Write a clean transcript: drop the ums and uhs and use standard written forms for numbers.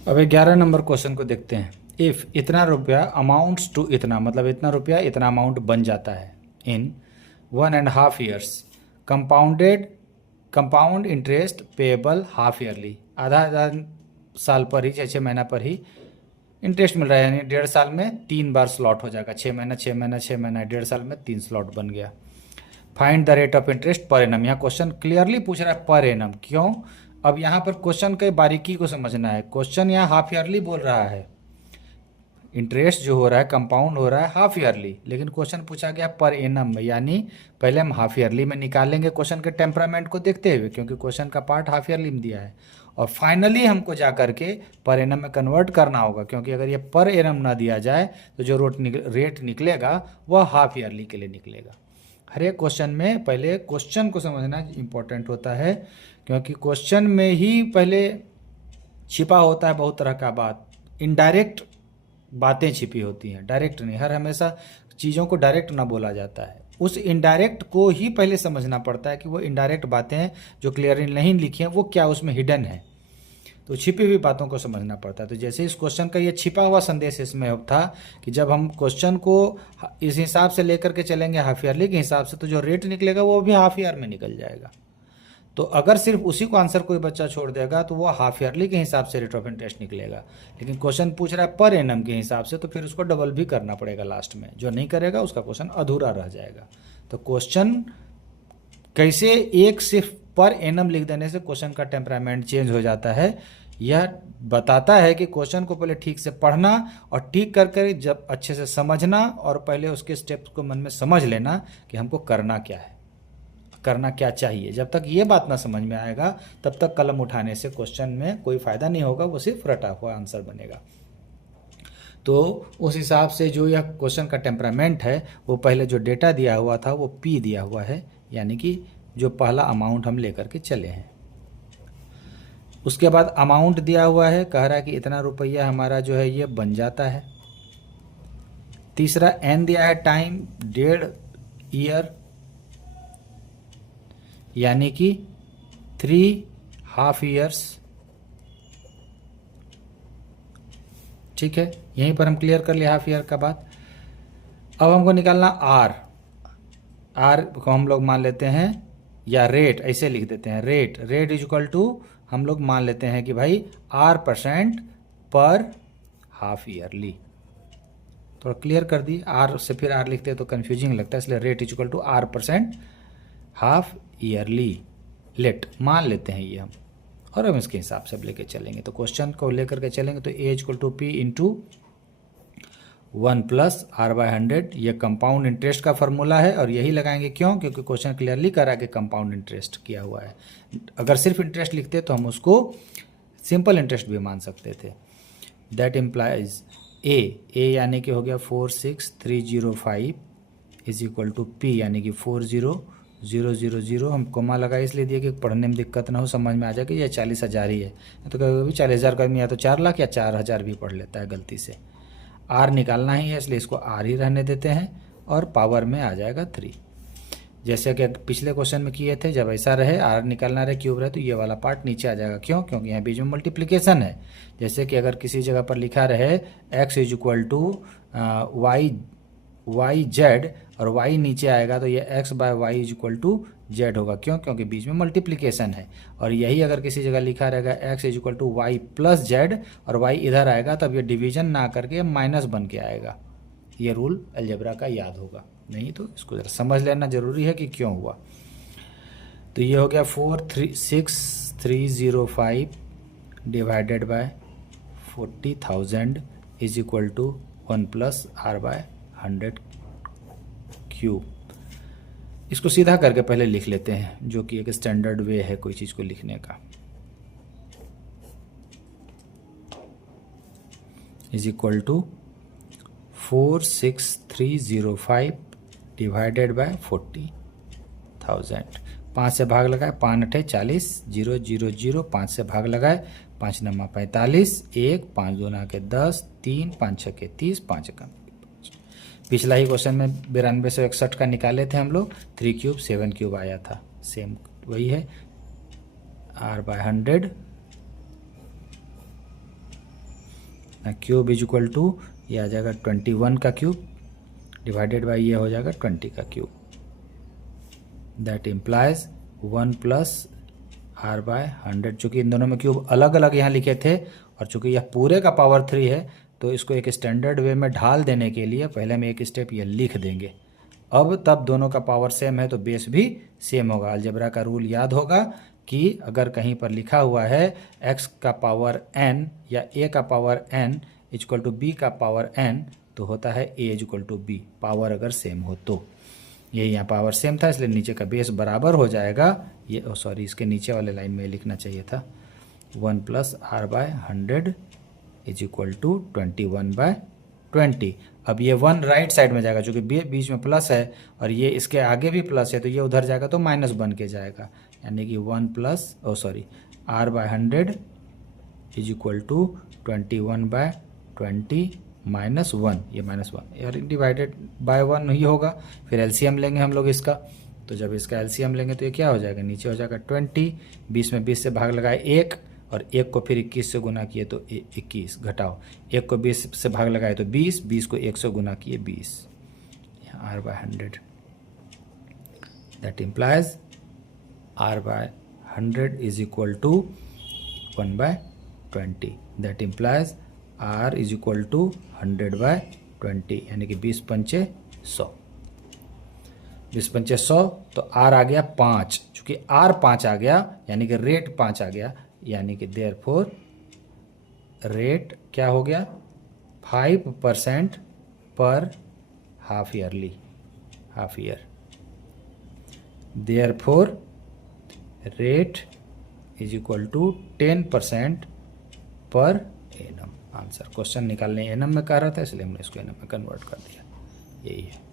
अब 11 number question को देखते हैं। इफ़ इतना रुपया अमाउंट्स टू इतना, मतलब इतना रुपया इतना अमाउंट बन जाता है इन 1.5 years, compound interest payable half yearly, आधा आधा साल पर ही, 6 महीना पर ही इंटरेस्ट मिल रहा है, यानी 1.5 साल में 3 बार स्लॉट हो जाएगा। 6 महीना 6 महीना 6 महीना, 1.5 साल में 3 स्लॉट बन गया। Find the rate of interest per annum. यहाँ क्वेश्चन क्लियरली पूछ रहा है पर एनम, क्यों? अब यहाँ पर क्वेश्चन के बारीकी को समझना है। क्वेश्चन यहाँ हाफ ईयरली बोल रहा है, इंटरेस्ट जो हो रहा है कंपाउंड हो रहा है हाफ ईयरली, लेकिन क्वेश्चन पूछा गया पर एनम में, यानी पहले हम हाफ ईयरली में निकालेंगे क्वेश्चन के टेम्परामेंट को देखते हुए, क्योंकि क्वेश्चन का पार्ट हाफ ईयरली में दिया है, और फाइनली हमको जा करके पर एनम में कन्वर्ट करना होगा, क्योंकि अगर ये पर एनम ना दिया जाए तो जो रेट निकलेगा वह हाफ ईयरली के लिए निकलेगा। हर एक क्वेश्चन में पहले क्वेश्चन को समझना इंपॉर्टेंट होता है, क्योंकि क्वेश्चन में ही पहले छिपा होता है बहुत तरह का बात, इनडायरेक्ट बातें छिपी होती हैं, डायरेक्ट नहीं। हर हमेशा चीज़ों को डायरेक्ट ना बोला जाता है, उस इनडायरेक्ट को ही पहले समझना पड़ता है कि वो इनडायरेक्ट बातें जो क्लियरली नहीं लिखी हैं वो क्या उसमें हिडन है, तो छिपी हुई बातों को समझना पड़ता है। तो जैसे इस क्वेश्चन का ये छिपा हुआ संदेश इसमें था कि जब हम क्वेश्चन को इस हिसाब से लेकर के चलेंगे हाफ ईयरली के हिसाब से, तो जो रेट निकलेगा वो भी हाफ ईयर में निकल जाएगा। तो अगर सिर्फ उसी को आंसर कोई बच्चा छोड़ देगा तो वो हाफ ईयरली के हिसाब से रेट ऑफ इंटरेस्ट निकलेगा, लेकिन क्वेश्चन पूछ रहा है पर एनम के हिसाब से, तो फिर उसको डबल भी करना पड़ेगा लास्ट में। जो नहीं करेगा उसका क्वेश्चन अधूरा रह जाएगा। तो क्वेश्चन कैसे एक सिर्फ पर एनम लिख देने से क्वेश्चन का टेम्परामेंट चेंज हो जाता है, यह बताता है कि क्वेश्चन को पहले ठीक से पढ़ना और ठीक कर जब अच्छे से समझना, और पहले उसके स्टेप्स को मन में समझ लेना कि हमको करना क्या है, करना क्या चाहिए। जब तक ये बात ना समझ में आएगा तब तक कलम उठाने से क्वेश्चन में कोई फ़ायदा नहीं होगा, वो सिर्फ रटा हुआ आंसर बनेगा। तो उस हिसाब से जो यह क्वेश्चन का टेम्परामेंट है, वो पहले जो डेटा दिया हुआ था वो पी दिया हुआ है, यानी कि जो पहला अमाउंट हम लेकर के चले हैं। उसके बाद अमाउंट दिया हुआ है, कह रहा है कि इतना रुपया हमारा जो है ये बन जाता है। तीसरा एन दिया है टाइम 1.5 ईयर, यानी कि 3 हाफ ईयर्स। ठीक है, यहीं पर हम क्लियर कर लिया हाफ ईयर का बात। अब हमको निकालना आर को हम लोग मान लेते हैं, या रेट ऐसे लिख देते हैं, रेट इज इक्वल टू हम लोग मान लेते हैं कि भाई R% पर हाफ ईयरली। थोड़ा क्लियर कर दी, आर से फिर आर लिखते हैं तो कन्फ्यूजिंग लगता है, इसलिए rate is equal to R% half yearly let मान लेते हैं ये हम, और हम इसके हिसाब से लेके चलेंगे। तो क्वेश्चन को लेकर के चलेंगे तो A equal to P into 1 plus R/100, ये कंपाउंड इंटरेस्ट का फॉर्मूला है, और यही लगाएंगे क्यों? क्योंकि क्वेश्चन क्लियरली करा कि कंपाउंड इंटरेस्ट किया हुआ है। अगर सिर्फ इंटरेस्ट लिखते तो हम उसको सिंपल इंटरेस्ट भी मान सकते थे। दैट इम्प्लाइज ए यानी कि हो गया 46305 इज इक्वल टू पी, यानी कि 40000। हम कोमा लगा इसलिए दिए कि पढ़ने में दिक्कत ना हो, समझ में आ जाए कि यह 40,000 ही है। तो कभी कभी 40,000 का आदमी या तो 4 लाख या 4,000 भी पढ़ लेता है गलती से। आर निकालना ही है, इसलिए इसको आर ही रहने देते हैं, और पावर में आ जाएगा 3, जैसे कि पिछले क्वेश्चन में किए थे। जब ऐसा रहे आर निकालना रहे क्यूब रहे तो ये वाला पार्ट नीचे आ जाएगा। क्यों? क्योंकि यहाँ बीच में मल्टीप्लिकेशन है। जैसे कि अगर किसी जगह पर लिखा रहे x is equal to Y Z, और y नीचे आएगा तो ये x/y is equal to Z होगा। क्यों? क्योंकि बीच में मल्टीप्लिकेशन है। और यही अगर किसी जगह लिखा रहेगा x is equal to Y plus Z, और y इधर आएगा तब ये डिवीजन ना करके माइनस बन के आएगा। ये रूल अलजेब्रा का याद होगा, नहीं तो इसको जरा समझ लेना जरूरी है कि क्यों हुआ। तो ये हो गया 46305 divided by 40,000 is equal to 1 plus R/100 cube. इसको सीधा करके पहले लिख लेते हैं, जो कि एक स्टैंडर्ड वे है कोई चीज़ को लिखने का। Is equal to 46305 divided by 40,000। 5 से भाग लगाए, 5 8 40, 0 0 0, 5 से भाग लगाए, 5 9 45, 1 5 2 के 10, 3 5 6 के 30, 5 1 5। पिछला ही क्वेश्चन में 9261 का निकाले थे हम लोग, 3 क्यूब 7 क्यूब आया था, सेम वही है। R/100 यहाँ क्यूब इज इक्वल टू ये आ जाएगा 21 का क्यूब डिवाइडेड बाई ये हो जाएगा 20 का cube. That implies 1 plus R by 100। चूँकि इन दोनों में क्यूब अलग अलग यहाँ लिखे थे और चूँकि यह पूरे का पावर 3 है तो इसको एक स्टैंडर्ड वे में ढाल देने के लिए पहले हम एक स्टेप ये लिख देंगे। अब तब दोनों का पावर सेम है तो बेस भी सेम होगा। अलजेब्रा का रूल याद होगा कि अगर कहीं पर लिखा हुआ है x का पावर n या a का power n equal to b का पावर n तो होता है a equal to b, power अगर सेम हो तो। ये यहाँ पावर सेम था इसलिए नीचे का बेस बराबर हो जाएगा। ये सॉरी इसके नीचे वाले लाइन में लिखना चाहिए था 1 plus R by 100 is equal to 21 by 20। अब ये 1 राइट साइड में जाएगा चूँकि बीच में प्लस है और ये इसके आगे भी प्लस है तो ये उधर जाएगा तो माइनस बन के जाएगा, यानी कि 1 plus R by 100 is equal to 21 by 20 minus 1, ये माइनस 1 यार डिवाइडेड बाय 1 ही होगा। फिर एलसीएम लेंगे हम लोग इसका, तो जब इसका एलसीएम लेंगे तो ये क्या हो जाएगा, नीचे हो जाएगा 20, 20 में 20 से भाग लगाए 1 और 1 को फिर 21 से गुना किए तो 21 घटाओ 1 को 20 से भाग लगाए तो 20, 20 को 1 से गुना किए 20, यहाँ R by 100। That implies R by 100 is equal to 1 by 20। That implies R is equal to 100 by 20, यानी कि 20 पंचे 100, 20 पंचे 100 तो आर आ गया 5। चूँकि आर 5 आ गया यानी कि रेट 5 आ गया, यानी कि देयरफॉर रेट क्या हो गया 5% per half year. Therefore rate is equal to 10% per annum. Answer question निकालने एनम में कह रहा था इसलिए हमने इसको एनम में कन्वर्ट कर दिया, यही है।